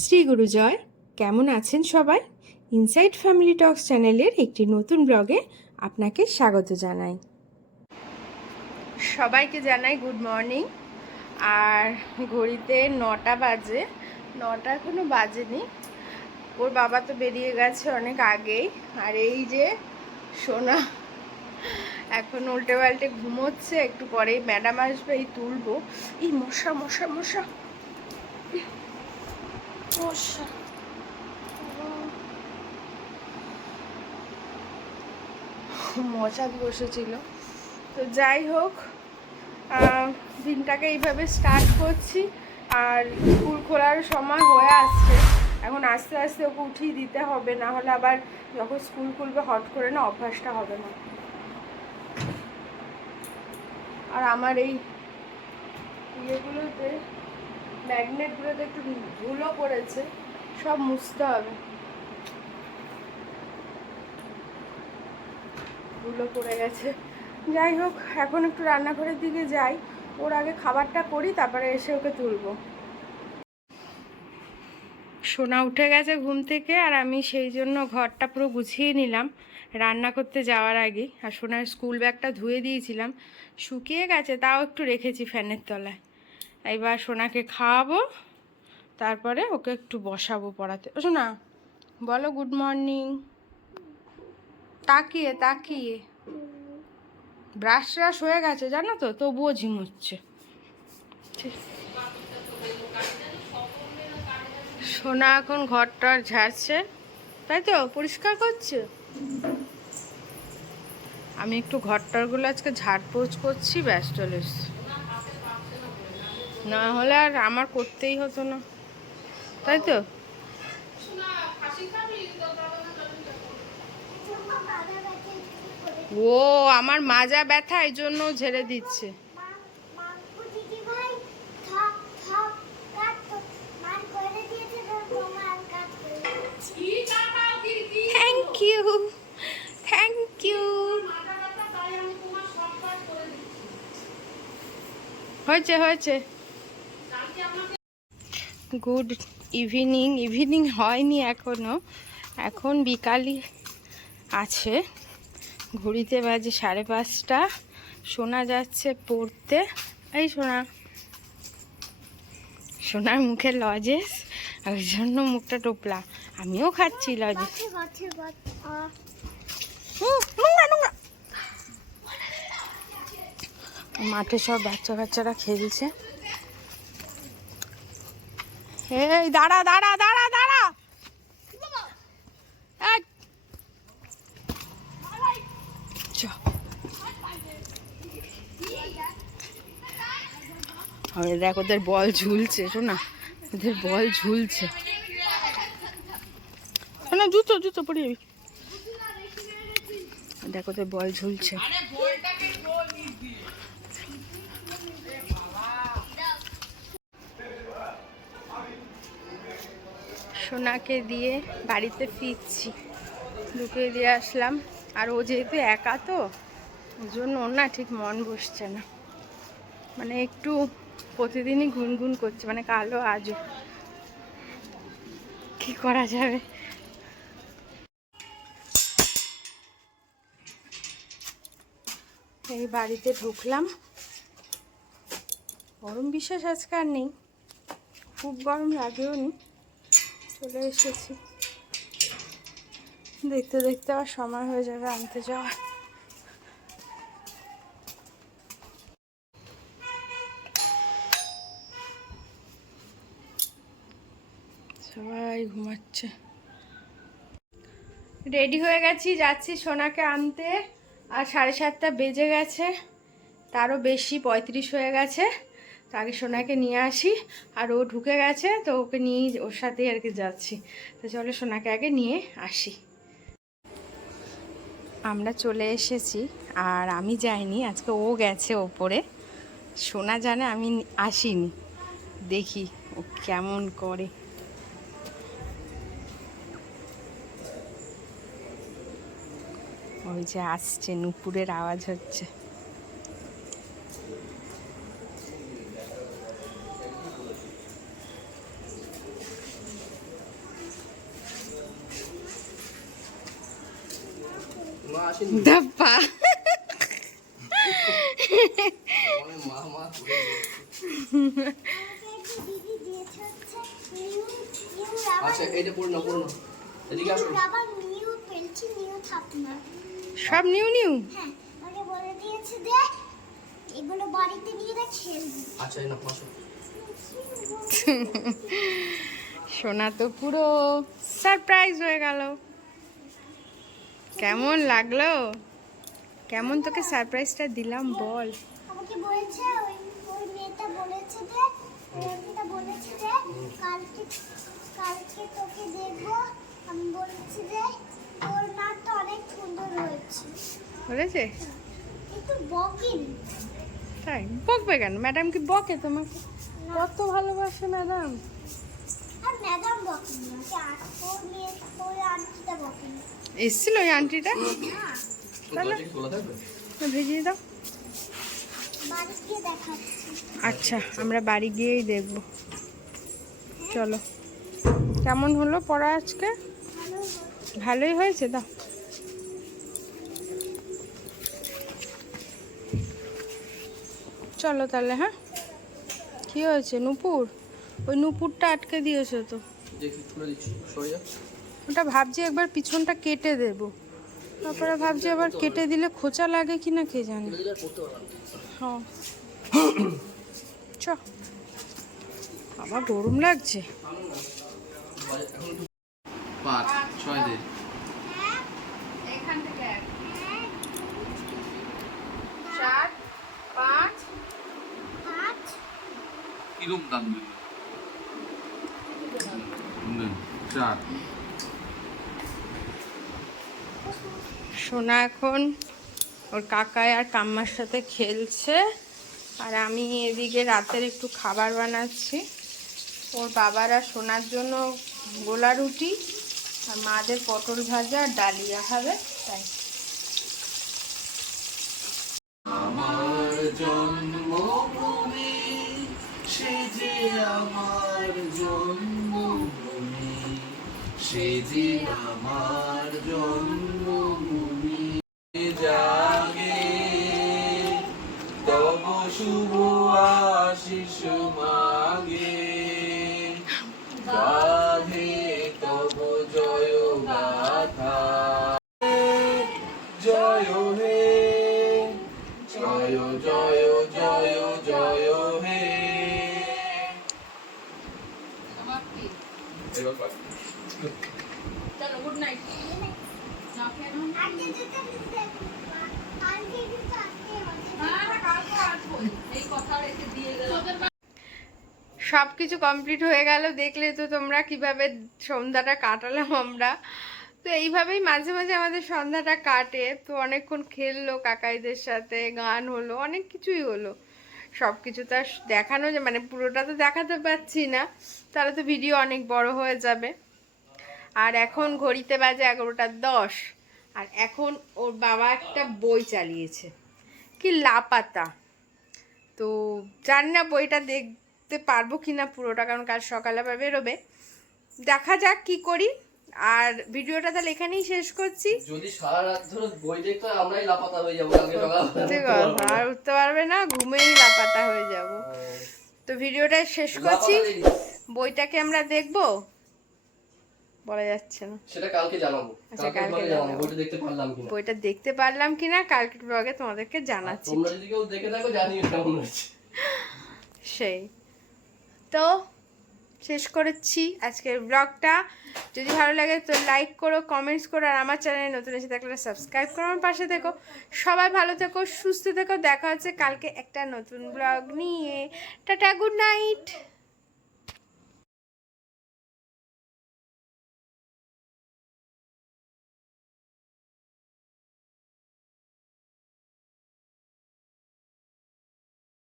শ্রী গুরু জয়। কেমন আছেন সবাই? ইনসাইড ফ্যামিলি টক্স চ্যানেলের একটি নতুন ব্লগে আপনাকে স্বাগত জানাই। সবাইকে জানাই গুড মর্নিং। আর ঘড়িতে 9টা বাজে, 9টা এখনো বাজেনি। ওর বাবা তো বেরিয়ে গেছে অনেক আগেই। আর এই যে সোনা এখন উল্টে পাল্টে ঘুমোচ্ছে, একটু পরেই ম্যাডাম আসবে, এই তুলবো। এই মশা মশা মশা মশা মশা বসেছিল। তো যাই হোক, দিনটাকে এইভাবে স্টার্ট করছি। আর স্কুল খোলার সময় হয়ে আসছে, এখন আস্তে আস্তে ওকে উঠিয়ে দিতে হবে, না হলে আবার যখন স্কুল খুলবে হট করে না অভ্যাসটা হবে না। আর আমার এই ইয়েগুলোতে, ম্যাগনেটগুলোতে একটু ধুলো পড়েছে, সব মুছতে হবে। ধুলো পড়ে গেছে। যাই হোক, এখন একটু রান্নাঘরের দিকে যাই, ওর আগে খাবারটা করি, তারপরে এসে ওকে তুলবো। সোনা উঠে গেছে ঘুম থেকে, আর আমি সেই জন্য ঘরটা পুরো গুছিয়ে নিলাম রান্না করতে যাওয়ার আগে। আর সোনার স্কুল ব্যাগটা ধুয়ে দিয়েছিলাম, শুকিয়ে গেছে, তাও একটু রেখেছি ফ্যানের তলায়। এবার সোনাকে খাওয়াবো, তারপরে ওকে একটু বসাবো পড়াতে। ও সোনা বলো গুড মর্নিং। তাকিয়ে তাকিয়ে ব্রাশ ট্রাশ হয়ে গেছে জানো তো, তবুও ঝিমুচ্ছে। সোনা এখন ঘরটা ঝাড়ছে, তাই তো, পরিষ্কার করছে। আমি একটু ঘরটারগুলো আজকে ঝাড়পোছ করছি, ব্যাস চলে এসছি। না হলে আর আমার করতেই হতো না, তাই তো। ও আমার মাজা ব্যথা, এই জন্য ঝেড়ে দিচ্ছে। Thank you, thank you. হয়েছে হয়েছে। Good evening. ইভিনিং হয়নি এখনো, এখন বিকালই আছে। ঘড়িতে বাজে 5:30। সোনা যাচ্ছে পড়তে। এই সোনা, সোনার মুখে লজেস, ওই জন্য মুখটা টোপলা। আমিও খাচ্ছি লজেস। মাঠে সব বাচ্চা কাচ্চারা খেলছে। এই দাঁড়া দাঁড়া দাঁড়া দাঁড়া। দেখ ওদের বল ঝুলছে, শোনা ওদের বল ঝুলছে। না জুতো জুতো পরে যাবি। দেখ ওদের বল ঝুলছে। সোনাকে দিয়ে বাড়িতে ফিরছি, ঢুকিয়ে দিয়ে আসলাম। আর ও যেহেতু একা, তো ওই জন্য ওর না ঠিক মন বসছে না, মানে একটু প্রতিদিনই গুনগুন করছে, মানে কালও আজও। কি করা যাবে। এই বাড়িতে ঢুকলাম, গরম বিশেষ আজকে আর নেই, খুব গরম লাগেও নি, চলে এসেছি। দেখতে দেখতে আবার সময় হয়ে যাবে আনতে যাওয়া। সবাই ঘুমাচ্ছে। রেডি হয়ে গেছি, যাচ্ছি সোনাকে আনতে। আর 7:30 বেজে গেছে, তারও বেশি, 35 হয়ে গেছে। তো আগে সোনাকে নিয়ে আসি। আর ও ঢুকে গেছে, তো ওকে নিয়ে ওর সাথেই আর কি যাচ্ছি। তো চলো সোনাকে আগে নিয়ে আসি। আমরা চলে এসেছি, আর আমি যাইনি আজকে, ও গেছে ওপরে। সোনা জানে আমি আসিনি, দেখি ও কেমন করে। ওই যে আসছে, নুপুরের আওয়াজ হচ্ছে। ধাপ্পা আচ্ছা এটা পড়ো না এদিকে আসো। সব নিউ নিউ। হ্যাঁ আমাকে বলে দিয়েছে যে এগুলো বাড়িতে নিয়ে যা খেলবি। আচ্ছা এই নাও আসো। সোনা তো পুরো সারপ্রাইজ হয়ে গেল। কেমন লাগলো? কেমন তোকে সারপ্রাইজটা দিলাম বল। আমাকে বলেছে ওই মেয়েটা বলেছে যে কালকে তোকে দেখবো। আমি বলেছি যে তোর নাচটা অনেক সুন্দর হয়েছে বলেছে? কিন্তু বকিনি। তাই বকবে কেন? ম্যাডাম কি বকে তোমাকে? কত ভালোবাসে ম্যাডাম। আর ম্যাডাম বকিনি, ওই আন্টিটা বকিনি। এসছিল ওই আন্টিটা? হ্যাঁ তাহলে খোলা থাকবে? ভিজিয়ে দাও। বাড়ি গিয়ে দেখাচ্ছি। আচ্ছা আমরা বাড়ি গিয়েই দেখব। চলো। কেমন হলো পড়া আজকে? ভালোই হয়েছে। দাও। চলো তাহলে। হ্যাঁ কি হয়েছে? নূপুর? ওই নূপুরটা আটকে দিয়েছে তো। দেখি খুলে দিচ্ছি, সরে যা। ওটা ভাবছি একবার পিছনটা কেটে দেব, তারপরে ভাবছি আবার কেটে দিলে খোঁচা লাগে কিনা কে জানে। হ্যাঁ চ। আমার গরম লাগছে। 5 6 দে। এখান থেকে 4 5 5 কিরম দাম দিল? 4। সোনা এখন ওর কাকায় আর কাম্মার সাথে খেলছে, আর আমি এদিকে রাতের একটু খাবার বানাচ্ছি। ওর বাবার আর সোনার জন্য গোলা রুটি, আর মাদের পটল ভাজা আর ডালিয়া খাবে তাই। আমার জন্মভূমি সে যে আমার জন্মভূমি, সে যে আমার জন্মভূমি। জাগে তব শুভ আশিস মাগে, গাহে তব জয় গাথা। জয় হে জয় জয় জয় জয় হে। চলো গুড নাইট। আগে যেতে আন্টি কিন্তু আজকে সব কিছু কমপ্লিট হয়ে গেল। দেখলে তো তোমরা কিভাবে সন্ধ্যাটা কাটালাম আমরা। তো এইভাবেই মাঝে মাঝে আমাদের সন্ধ্যাটা কাটে। তো অনেকক্ষণ খেললো কাকাইদের সাথে, গান হলো, অনেক কিছুই হলো। সব কিছু তো আর দেখানো যে মানে পুরোটা তো দেখাতে পারছি না, তাহলে তো ভিডিও অনেক বড় হয়ে যাবে। আর এখন ঘড়িতে বাজে 11:10। আর এখন ওর বাবা একটা বই চালিয়েছে, কি লাপাতা। তো জানি না বইটা দেখতে পারবো কিনা পুরোটা, কারণ কাল সকালে আবার বেরোবে। দেখা যাক কি করি। আর ভিডিওটা তাহলে এখানেই শেষ করছি। যদি সারা রাত ধরে বই দেখতে হয় আমরাই লাপাতা হয়ে যাবো কালকে সকালে। আর উঠতে পারবে না, ঘুমেই লাপাতা হয়ে যাব। তো ভিডিওটা শেষ করছি। বইটাকে আমরা দেখবো বলা যাচ্ছে না, সেটা কালকে জানাবো। আচ্ছা কালকে জানাবো বইটা দেখতে পারলাম কিনা। বইটা দেখতে পারলাম কিনা কালকে ব্লগে তোমাদেরকে জানাচ্ছি। তোমরা যদি কেউ দেখে থাকো জানিও কেমন হয়েছে। সেই তো শেষ করেছি আজকের ব্লগটা। যদি ভালো লাগে তো লাইক করো, কমেন্টস করো, আর আমার চ্যানেলে নতুন এসে থাকলে সাবস্ক্রাইব করো, আমার পাশে থেকো। সবাই ভালো থেকো, সুস্থ থেকো। দেখা হচ্ছে কালকে একটা নতুন ব্লগ নিয়ে। Tata, good night.